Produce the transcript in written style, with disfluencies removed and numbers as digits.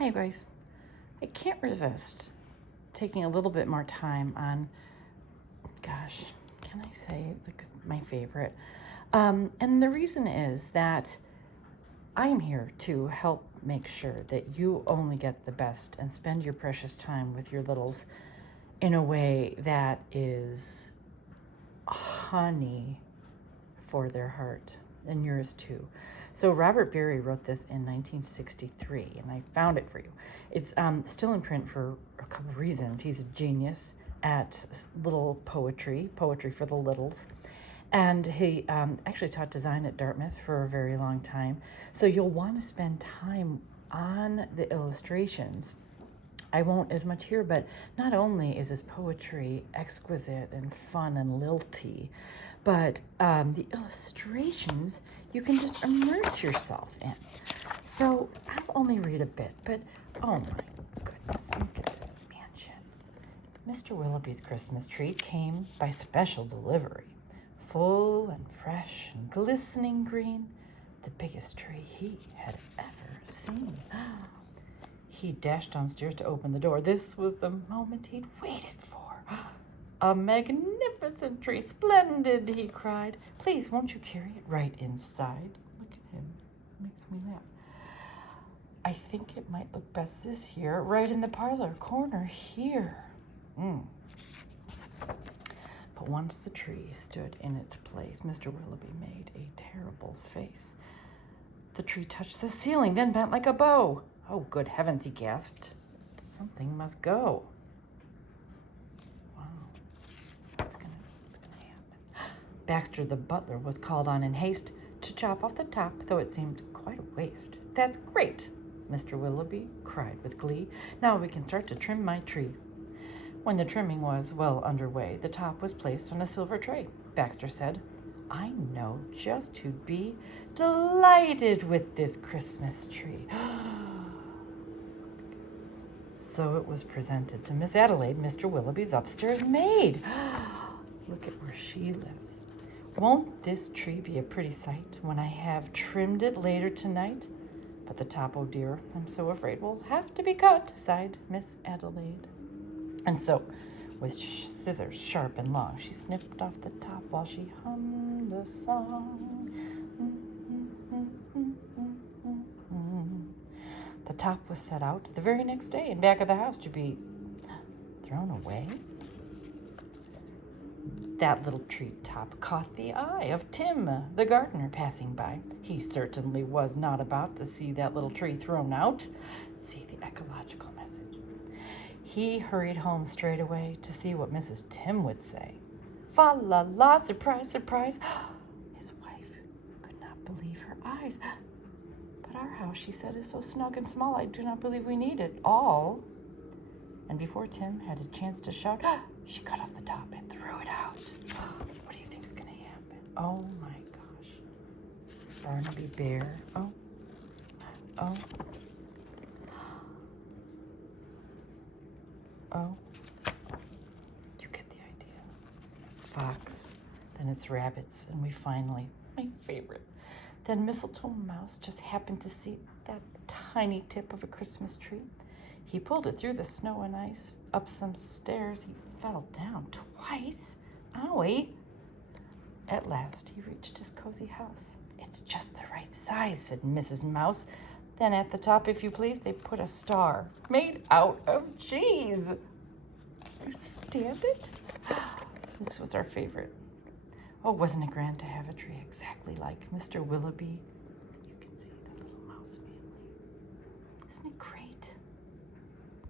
Hi, you guys. I can't resist taking a little bit more time on, gosh, can I say my favorite? And the reason is that I'm here to help make sure that you only get the best and spend your precious time with your littles in a way that is honey for their heart, and yours too. So Robert Berry wrote this in 1963, and I found it for you. It's still in print for a couple of reasons. He's a genius at little poetry for the littles. And he actually taught design at Dartmouth for a very long time. So you'll want to spend time on the illustrations. I won't as much here, but not only is his poetry exquisite and fun and lilty, but the illustrations you can just immerse yourself in. So I'll only read a bit, but oh my goodness, look at this mansion. Mr. Willowby's Christmas tree came by special delivery, full and fresh and glistening green, the biggest tree he had ever seen. He dashed downstairs to open the door. This was the moment he'd waited for. A magnificent tree, splendid, he cried. Please, won't you carry it right inside? Look at him, makes me laugh. I think it might look best this year, right in the parlor corner here. But once the tree stood in its place, Mr. Willowby made a terrible face. The tree touched the ceiling, then bent like a bow. Oh, good heavens, he gasped. Something must go. Wow, what's gonna happen? Baxter the butler was called on in haste to chop off the top, though it seemed quite a waste. That's great, Mr. Willowby cried with glee. Now we can start to trim my tree. When the trimming was well underway, the top was placed on a silver tray. Baxter said, I know just who'd be delighted with this Christmas tree. So it was presented to Miss Adelaide, Mr. Willowby's upstairs maid. Look at where she lives. Won't this tree be a pretty sight when I have trimmed it later tonight? But the top, oh dear, I'm so afraid will have to be cut, sighed Miss Adelaide. And so, with scissors sharp and long, she snipped off the top while she hummed a song. The top was set out the very next day in back of the house to be thrown away. That little tree top caught the eye of Tim, the gardener, passing by. He certainly was not about to see that little tree thrown out. See the ecological message. He hurried home straight away to see what Mrs. Tim would say. Fa la la, surprise, surprise. His wife could not believe her eyes. But our house, she said, is so snug and small, I do not believe we need it all. And before Tim had a chance to shout, she cut off the top and threw it out. What do you think's gonna happen? Oh my gosh. Barnaby Bear. Oh. Oh. You get the idea. It's fox, then it's rabbits, and we finally, my favorite. Then Mistletoe Mouse just happened to see that tiny tip of a Christmas tree. He pulled it through the snow and ice, up some stairs. He fell down twice. Owie! At last, he reached his cozy house. It's just the right size, said Mrs. Mouse. Then at the top, if you please, they put a star made out of cheese. You stand it? This was our favorite. Oh, wasn't it grand to have a tree exactly like Mr. Willowby? You can see the little mouse family. Isn't it great?